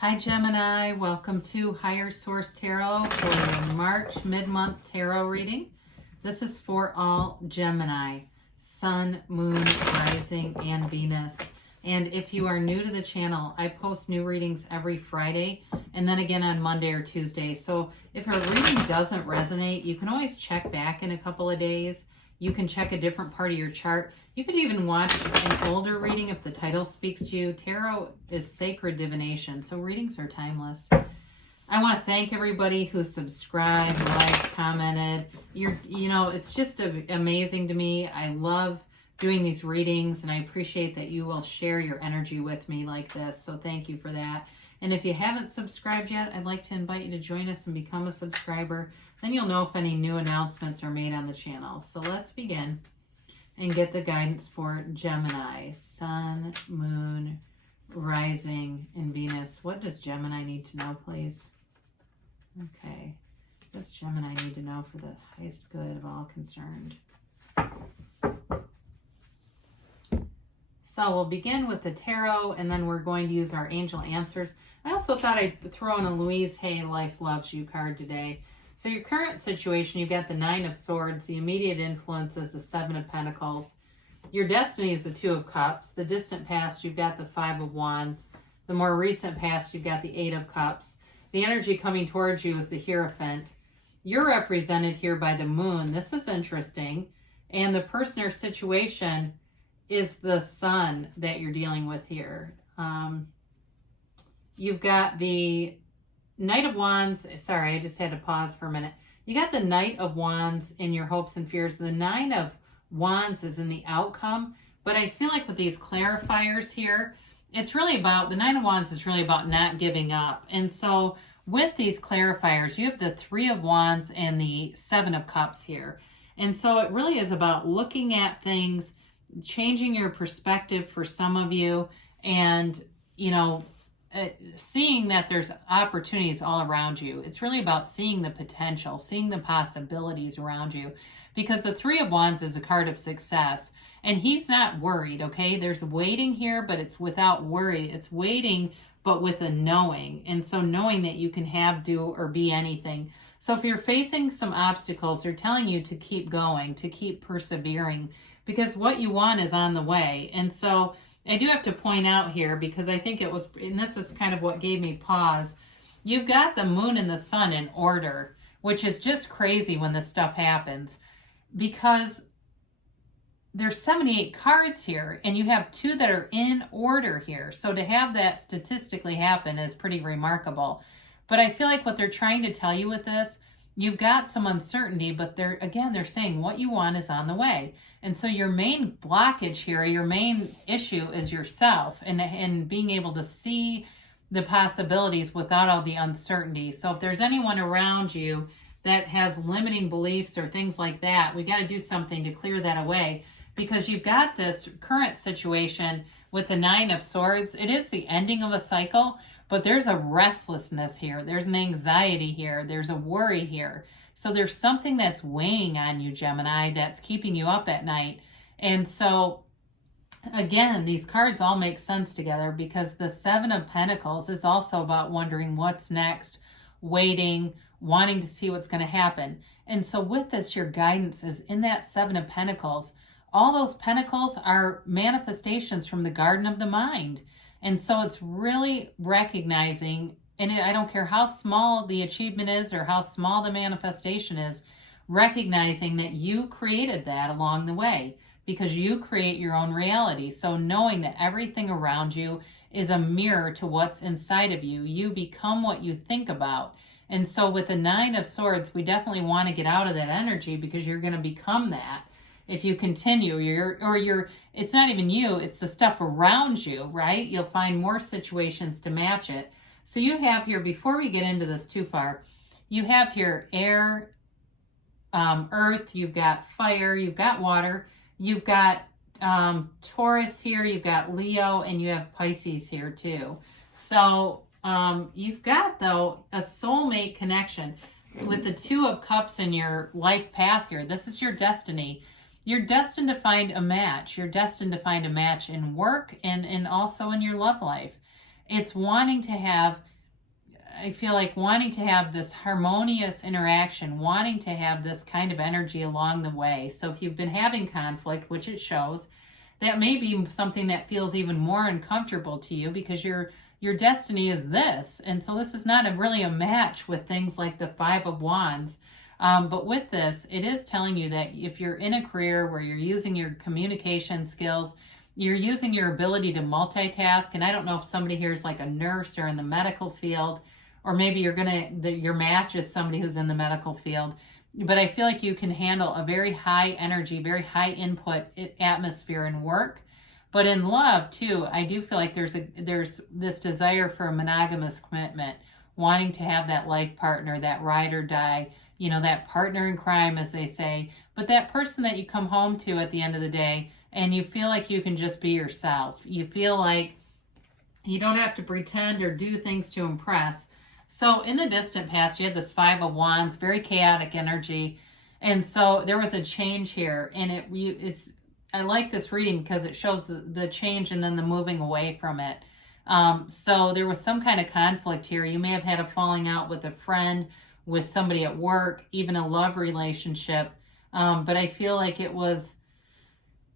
Hi Gemini, welcome to Higher Source Tarot for your March mid-month tarot reading. This is for all Gemini, Sun, Moon, Rising, and Venus. And if you are new to the channel, I post new readings every Friday and then again on Monday or Tuesday. So if a reading doesn't resonate, you can always check back in a couple of days. You can check a different part of your chart. You could even watch an older reading if the title speaks to you. Tarot is sacred divination, so readings are timeless. I want to thank everybody who subscribed, liked, commented. It's just amazing to me. I love doing these readings, and I appreciate that you will share your energy with me like this. So thank you for that. And if you haven't subscribed yet, I'd like to invite you to join us and become a subscriber. Then you'll know if any new announcements are made on the channel. So let's begin and get the guidance for Gemini, Sun, Moon, Rising, and Venus. What does Gemini need to know, please? Okay. What does Gemini need to know for the highest good of all concerned? So we'll begin with the tarot, and then we're going to use our angel answers. I also thought I'd throw in a Louise Hay Life Loves You card today. So your current situation, you've got the Nine of Swords. The immediate influence is the Seven of Pentacles. Your destiny is the Two of Cups. The distant past, you've got the Five of Wands. The more recent past, you've got the Eight of Cups. The energy coming towards you is the Hierophant. You're represented here by the Moon. This is interesting. And the person or situation is the Sun that you're dealing with here. You've got the Knight of Wands. Sorry, I just had to pause for a minute. You got the Knight of Wands in your hopes and fears. The Nine of Wands is in the outcome. But I feel like with these clarifiers here, it's really about, the Nine of Wands is really about not giving up. And so with these clarifiers, you have the Three of Wands and the Seven of Cups here. And so it really is about looking at things, changing your perspective for some of you, and, seeing that there's opportunities all around you. It's really about seeing the potential, seeing the possibilities around you, because the Three of Wands is a card of success, and he's not worried, okay? There's waiting here, but it's without worry. It's waiting, but with a knowing. And so knowing that you can have, do, or be anything. So if you're facing some obstacles, they're telling you to keep going, to keep persevering, because what you want is on the way. And so I do have to point out here, because I think it was, and this is kind of what gave me pause, you've got the Moon and the Sun in order, which is just crazy when this stuff happens, because there's 78 cards here, and you have two that are in order here. So to have that statistically happen is pretty remarkable. But I feel like what they're trying to tell you with this, you've got some uncertainty, but they're saying what you want is on the way. And so your main blockage here, your main issue is yourself, and being able to see the possibilities without all the uncertainty. So if there's anyone around you that has limiting beliefs or things like that, we got to do something to clear that away, because you've got this current situation with the Nine of Swords. It is the ending of a cycle, but there's a restlessness here. There's an anxiety here. There's a worry here. So there's something that's weighing on you, Gemini, that's keeping you up at night. And so, again, these cards all make sense together, because the Seven of Pentacles is also about wondering what's next, waiting, wanting to see what's going to happen. And so with this, your guidance is in that Seven of Pentacles. All those pentacles are manifestations from the Garden of the Mind. And so it's really recognizing, and I don't care how small the achievement is or how small the manifestation is, recognizing that you created that along the way, because you create your own reality. So knowing that everything around you is a mirror to what's inside of you. You become what you think about. And so with the Nine of Swords, we definitely want to get out of that energy, because you're going to become that. If you continue, it's not even you, it's the stuff around you, right? You'll find more situations to match it. So you have here, before we get into this too far, you have here air, earth, you've got fire, you've got water, you've got Taurus here, you've got Leo, and you have Pisces here too. So you've got, though, a soulmate connection with the Two of Cups in your life path here. This is your destiny. You're destined to find a match. You're destined to find a match in work and also in your love life. It's wanting to have, I feel like wanting to have this harmonious interaction, wanting to have this kind of energy along the way. So if you've been having conflict, which it shows, that may be something that feels even more uncomfortable to you because your destiny is this. And so this is not really a match with things like the Five of Wands. But with this, it is telling you that if you're in a career where you're using your communication skills, you're using your ability to multitask. And I don't know if somebody here is like a nurse or in the medical field, or maybe your match is somebody who's in the medical field. But I feel like you can handle a very high energy, very high input atmosphere in work. But in love too, I do feel like there's this desire for a monogamous commitment, wanting to have that life partner, that ride or die, that partner in crime, as they say, but that person that you come home to at the end of the day, and you feel like you can just be yourself. You feel like you don't have to pretend or do things to impress. So in the distant past, you had this Five of Wands, very chaotic energy. And so there was a change here. And I like this reading because it shows the change and then the moving away from it. So there was some kind of conflict here. You may have had a falling out with a friend, with somebody at work, even a love relationship. But I feel like it was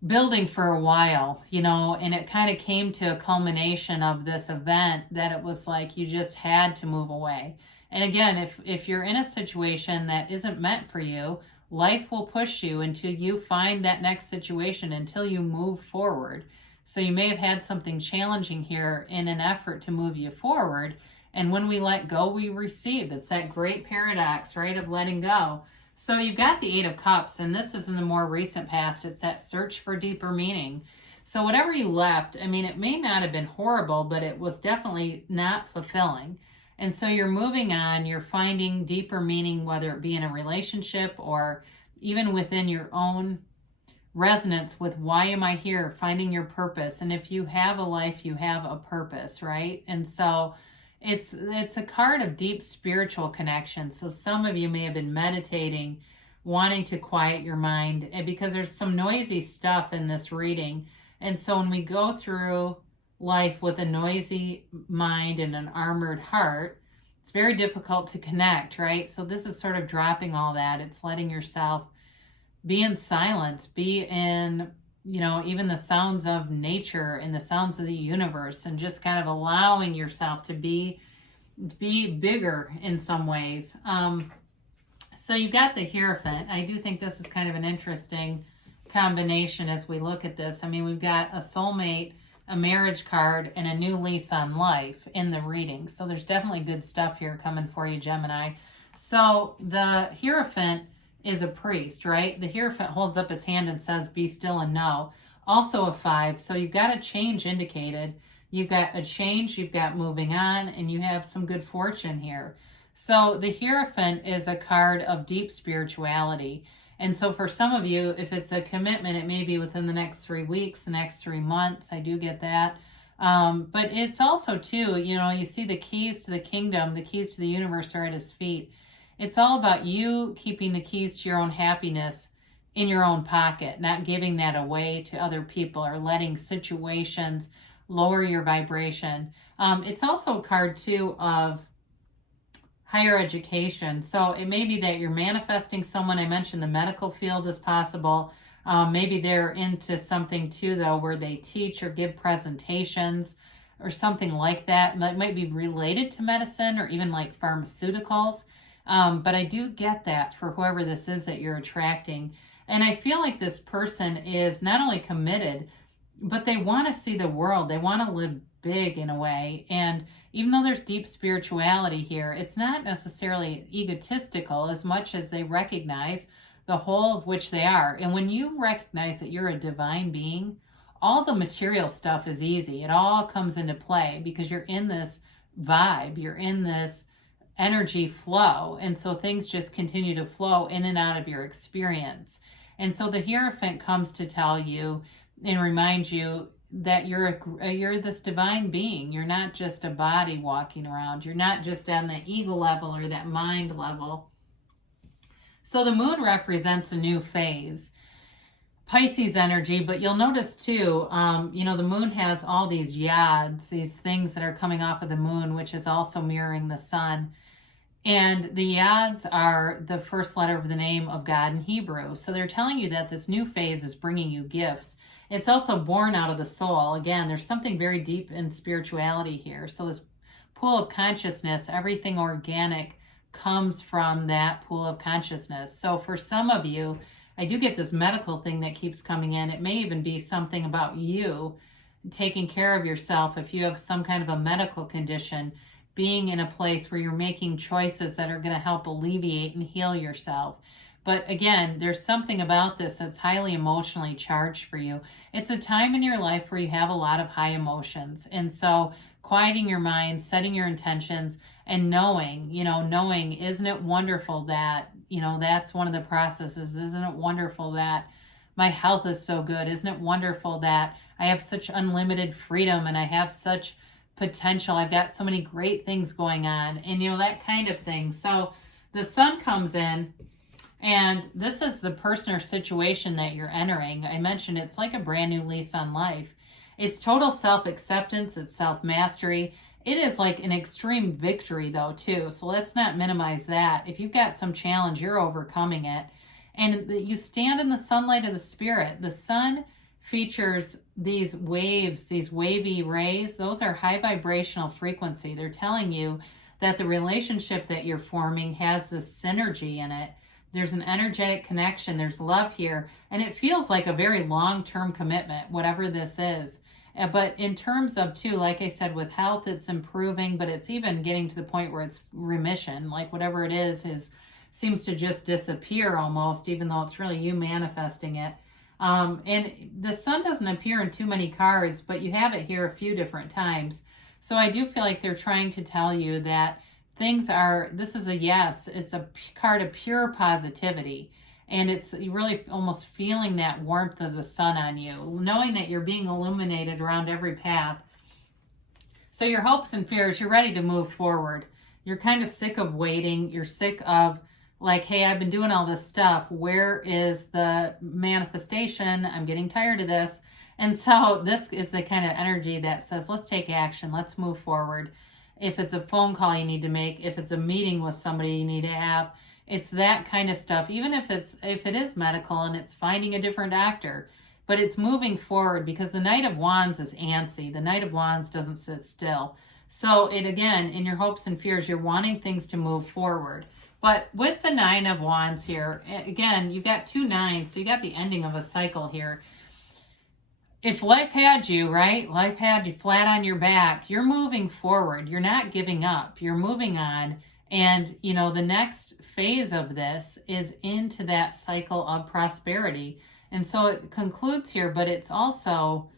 building for a while, and it kind of came to a culmination of this event that it was like you just had to move away. And again, if you're in a situation that isn't meant for you, life will push you until you find that next situation, until you move forward. So you may have had something challenging here in an effort to move you forward. And when we let go, we receive. It's that great paradox, right, of letting go. So you've got the Eight of Cups, and this is in the more recent past. It's that search for deeper meaning. So whatever you left, it may not have been horrible, but it was definitely not fulfilling. And so you're moving on, you're finding deeper meaning, whether it be in a relationship or even within your own resonance with why am I here, finding your purpose. And if you have a life, you have a purpose, right? And so it's a card of deep spiritual connection. So some of you may have been meditating, wanting to quiet your mind, and because there's some noisy stuff in this reading. And so when we go through life with a noisy mind and an armored heart, it's very difficult to connect, right? So this is sort of dropping all that. It's letting yourself be in silence, be in even the sounds of nature and the sounds of the universe, and just kind of allowing yourself to be bigger in some ways. So you got the Hierophant. I do think this is kind of an interesting combination as we look at this. We've got a soulmate, a marriage card, and a new lease on life in the reading. So there's definitely good stuff here coming for you, Gemini. So the Hierophant is a priest, right? The Hierophant holds up his hand and says, be still and know. Also a 5. So you've got a change indicated. You've got a change, you've got moving on, and you have some good fortune here. So the Hierophant is a card of deep spirituality. And so for some of you, if it's a commitment, it may be within the next 3 weeks, the next 3 months. I do get that. But it's also too, you see the keys to the kingdom, the keys to the universe are at his feet. It's all about you keeping the keys to your own happiness in your own pocket, not giving that away to other people or letting situations lower your vibration. It's also a card too of higher education. So it may be that you're manifesting someone. I mentioned the medical field is possible. Maybe they're into something too, though, where they teach or give presentations or something like that. That might be related to medicine or even like pharmaceuticals. But I do get that for whoever this is that you're attracting. And I feel like this person is not only committed, but they want to see the world. They want to live big in a way. And even though there's deep spirituality here, it's not necessarily egotistical as much as they recognize the whole of which they are. And when you recognize that you're a divine being, all the material stuff is easy. It all comes into play because you're in this vibe. You're in this energy flow. And so things just continue to flow in and out of your experience. And so the Hierophant comes to tell you and remind you that you're this divine being. You're not just a body walking around. You're not just on the ego level or that mind level. So the moon represents a new phase. Pisces energy, but you'll notice too, the moon has all these yads, these things that are coming off of the moon, which is also mirroring the sun. And the yads are the first letter of the name of God in Hebrew. So they're telling you that this new phase is bringing you gifts. It's also born out of the soul. Again, there's something very deep in spirituality here. So this pool of consciousness, everything organic comes from that pool of consciousness. So for some of you, I do get this medical thing that keeps coming in. It may even be something about you taking care of yourself. If you have some kind of a medical condition, being in a place where you're making choices that are going to help alleviate and heal yourself. But again, there's something about this that's highly emotionally charged for you. It's a time in your life where you have a lot of high emotions. And so quieting your mind, setting your intentions, and knowing, isn't it wonderful that, that's one of the processes. Isn't it wonderful that my health is so good? Isn't it wonderful that I have such unlimited freedom and I have such potential? I've got so many great things going on, and that kind of thing. So the sun comes in, and this is the person or situation that you're entering. I mentioned it's like a brand new lease on life. It's total self-acceptance, it's self-mastery. It is like an extreme victory though too, so let's not minimize that. If you've got some challenge, you're overcoming it. And you stand in the sunlight of the spirit. The sun features these waves, these wavy rays. Those are high vibrational frequency. They're telling you that the relationship that you're forming has this synergy in it. There's an energetic connection. There's love here. And it feels like a very long-term commitment, whatever this is. But in terms of, too, like I said, with health, it's improving, but it's even getting to the point where it's remission. Like whatever it is seems to just disappear almost, even though it's really you manifesting it. And the sun doesn't appear in too many cards, but you have it here a few different times. So I do feel like they're trying to tell you that this is a yes. It's a card of pure positivity. And it's really almost feeling that warmth of the sun on you, knowing that you're being illuminated around every path. So your hopes and fears, you're ready to move forward. You're kind of sick of waiting. You're sick of like, hey, I've been doing all this stuff. Where is the manifestation? I'm getting tired of this. And so this is the kind of energy that says, let's take action. Let's move forward. If it's a phone call you need to make, if it's a meeting with somebody you need to have, it's that kind of stuff. Even if it is medical and it's finding a different doctor, but it's moving forward because the Knight of Wands is antsy. The Knight of Wands doesn't sit still. So it, again, in your hopes and fears, you're wanting things to move forward. But with the Nine of Wands here, again, you've got 2 9s, so you got the ending of a cycle here. If life had you, right? Life had you flat on your back. You're moving forward. You're not giving up. You're moving on. And, the next phase of this is into that cycle of prosperity. And so it concludes here, but it's also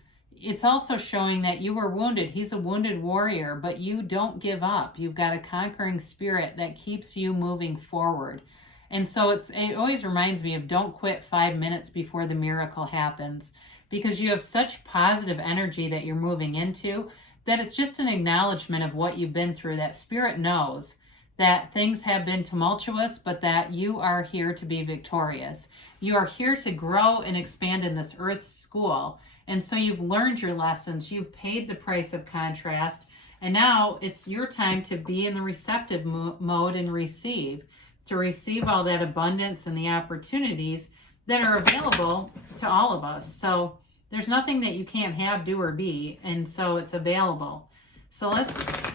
showing that you were wounded. He's a wounded warrior, but you don't give up. You've got a conquering spirit that keeps you moving forward. And so it always reminds me of don't quit 5 minutes before the miracle happens, because you have such positive energy that you're moving into that it's just an acknowledgement of what you've been through. That spirit knows that things have been tumultuous, but that you are here to be victorious. You are here to grow and expand in this earth school. And so you've learned your lessons. You've paid the price of contrast. And now it's your time to be in the receptive mode and receive all that abundance and the opportunities that are available to all of us. So there's nothing that you can't have, do, or be. And so it's available. So let's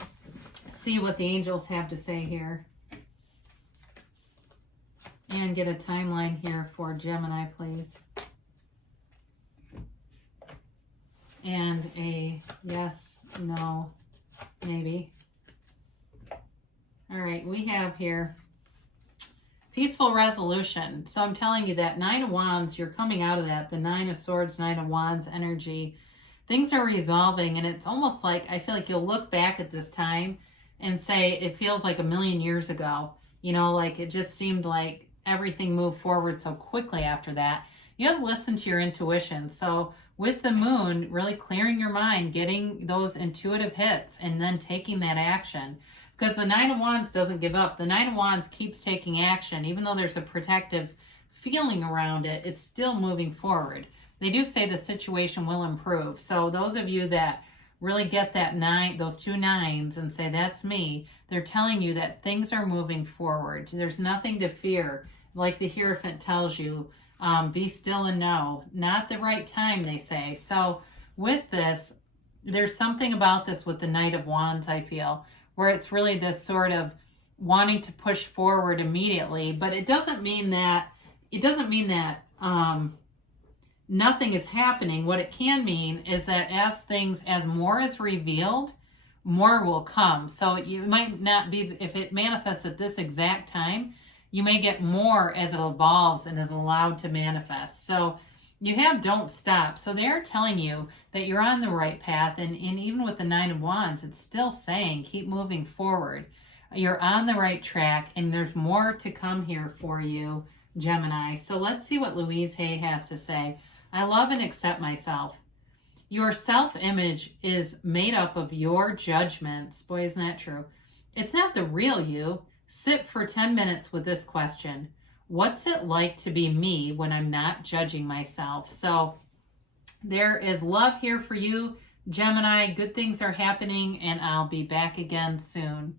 see what the angels have to say here. And get a timeline here for Gemini, please. And a yes, no, maybe. All right, we have here peaceful resolution. So I'm telling you that 9 of Wands, you're coming out of that. The 9 of Swords, 9 of Wands energy. Things are resolving, and it's almost like, I feel like you'll look back at this time and say it feels like a million years ago. Like it just seemed like everything moved forward so quickly after that. You have to listen to your intuition. So with the moon, really clearing your mind, getting those intuitive hits, and then taking that action. Because the 9 of Wands doesn't give up. The 9 of Wands keeps taking action, even though there's a protective feeling around it, it's still moving forward. They do say the situation will improve. So those of you that really get that nine, those two nines, and say, that's me, they're telling you that things are moving forward. There's nothing to fear. Like the Hierophant tells you, be still and know. Not the right time, they say. So with this, there's something about this with the Knight of Wands, I feel, where it's really this sort of wanting to push forward immediately, but it doesn't mean that nothing is happening. What it can mean is that as more is revealed, more will come. So you might not be, if it manifests at this exact time, you may get more as it evolves and is allowed to manifest. So you have don't stop. So they're telling you that you're on the right path. And even with the Nine of Wands, it's still saying keep moving forward. You're on the right track, and there's more to come here for you, Gemini. So let's see what Louise Hay has to say. I love and accept myself. Your self-image is made up of your judgments. Boy, isn't that true? It's not the real you. Sit for 10 minutes with this question. What's it like to be me when I'm not judging myself? So there is love here for you, Gemini. Good things are happening, and I'll be back again soon.